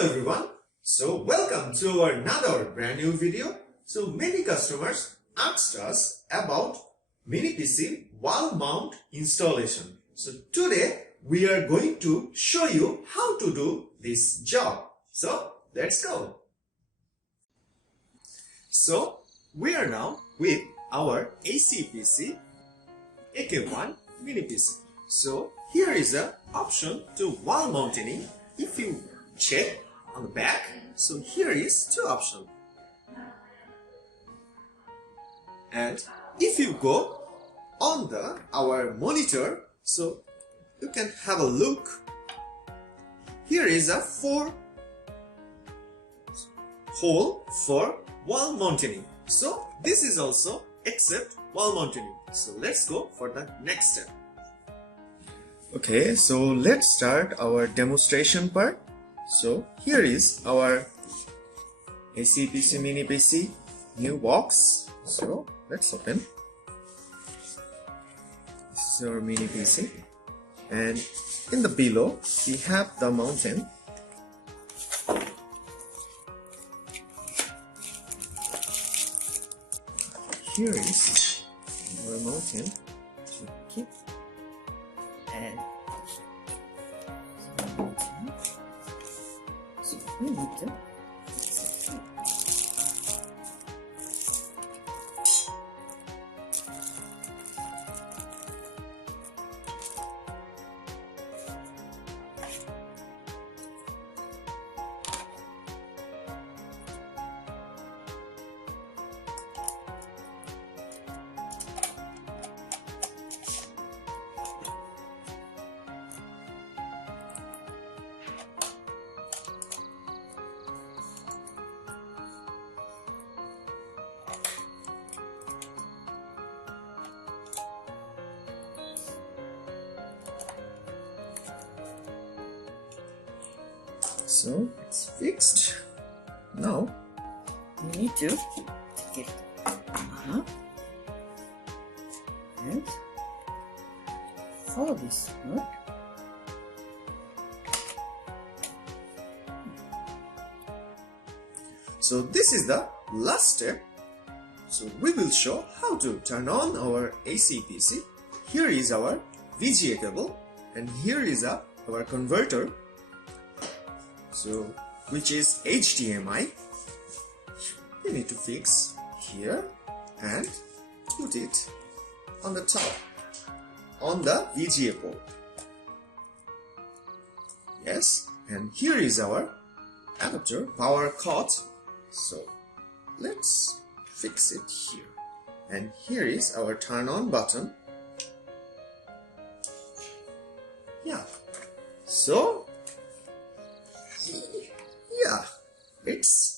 everyone. So welcome to our another brand new video. So many customers asked us about Mini PC wall mount installation. So today we are going to show you how to do this job. So let's go. So we are now with our ACEPC AK1 Mini PC. So here is the option to wall mounting. If you check on the back, so here is two options. And if you go on our monitor, so you can have a look. Here is a 4 hole for wall mounting. So this is also accept wall mounting. So let's go for the next step. Okay, so let's start our demonstration part. So here is our ACEPC Mini PC new box. So let's open. This is our Mini PC, and in the below we have the mountain. Here is our mountain to keep, and so we need to fix it. So it's fixed. Now we need to take it up and follow this nut. So this is the last step. So we will show how to turn on our ACEPC. Here is our VGA cable, and here is our converter. So which is HDMI. You need to fix here and put it on the top on the VGA port. Yes, and here is our adapter power cord. So let's fix it here, and here is our turn on button. Yeah, so yeah, it's